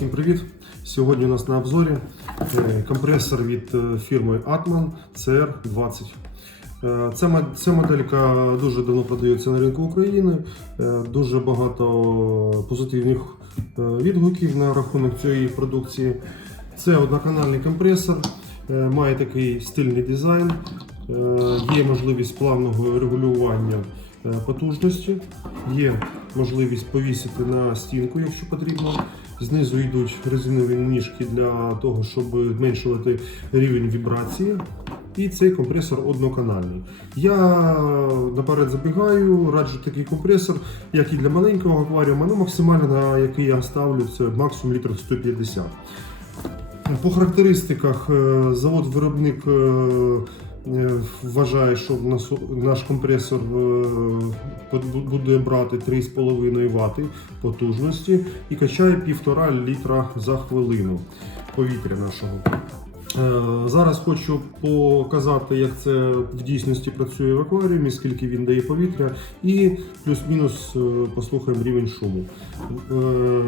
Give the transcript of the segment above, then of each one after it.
всім привіт! Сьогодні у нас на обзорі е, компресор від е, фірми Atman CR20. Е, Ця, моделька дуже давно продається на ринку України. Дуже багато позитивних відгуків на рахунок цієї продукції. Це одноканальний компресор, має такий стильний дизайн, є можливість плавного регулювання потужності, є можливість повісити на стінку, якщо потрібно. Знизу йдуть резинові ніжки для того, щоб зменшувати рівень вібрації. І цей компресор одноканальний. Я наперед забігаю, раджу такий компресор, як і для маленького акваріума, ну максимально на який я ставлю, це максимум літрів 150. По характеристиках е, завод-виробник е, е, вважає, що наш компресор буде брати 3,5 Вт потужності і качає 1,5 літра за хвилину повітря нашого. Е, Зараз хочу показати, як це в дійсності працює в акваріумі, скільки він дає повітря, і плюс-мінус е, послухаємо рівень шуму. Е,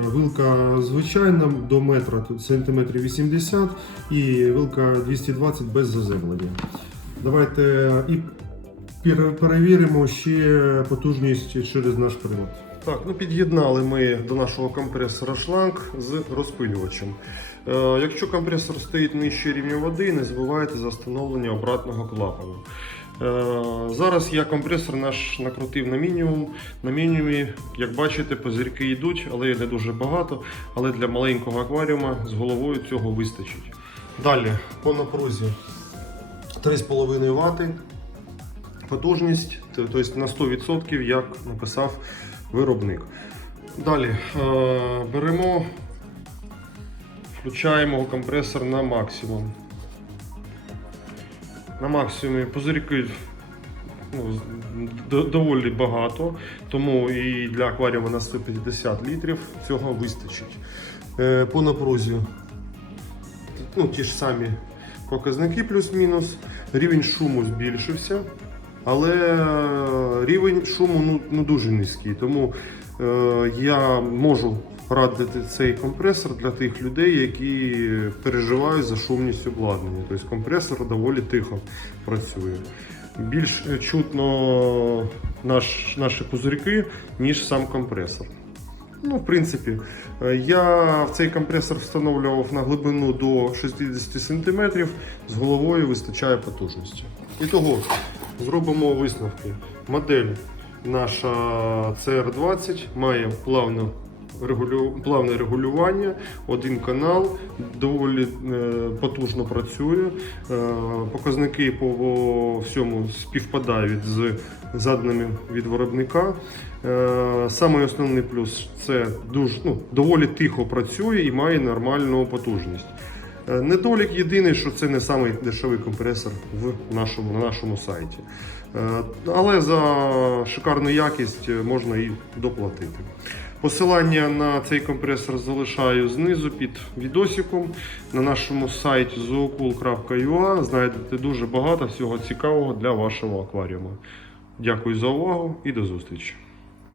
Вилка звичайна до метра сантиметрів 80 і вилка 220 без заземлення. Давайте і перевіримо ще потужність через наш прилад. Так, ну під'єднали ми до нашого компресора шланг з розпилювачем. Е, якщо компресор стоїть нижче рівня води, не забувайте за встановлення обратного клапану. Е, зараз я компресор наш накрутив на мінімум. На мінімумі, як бачите, позирки йдуть, але не дуже багато. Але для маленького акваріума з головою цього вистачить. Далі по напрузі 3,5 Вт. Потужність, тобто на 100%, як написав виробник. Далі е, беремо, включаємо компресор на максимум. На максимумі позирки ну, доволі багато, тому і для акваріуму на 150 літрів цього вистачить. Е, По напрузі ну, ті ж самі показники плюс-мінус. Рівень шуму збільшився, але рівень шуму ну, ну, дуже низький. Тому е, я можу радити цей компресор для тих людей, які переживають за шумність обладнання. Тобто компресор доволі тихо працює. Більш е, чутно наш, наші пузирки, ніж сам компресор. Ну, в принципі, е, я в цей компресор встановлював на глибину до 60 см, з головою вистачає потужності. І того зробимо висновки. Модель наша CR20 має плавну регулю... плавне регулювання, один канал, доволі е, потужно працює. Е, показники по всьому співпадають з заданими від виробника. Е, Самий основний плюс це дуже ну, доволі тихо працює і має нормальну потужність. Е, Недолік єдиний, що це не самий дешевий компресор в нашому, на нашому сайті. Е, Але за шикарну якість е, можна і доплатити. Посилання на цей компресор залишаю знизу під відосиком. На нашому сайті zookul.ua знайдете дуже багато всього цікавого для вашого акваріуму. Дякую за увагу і до зустрічі!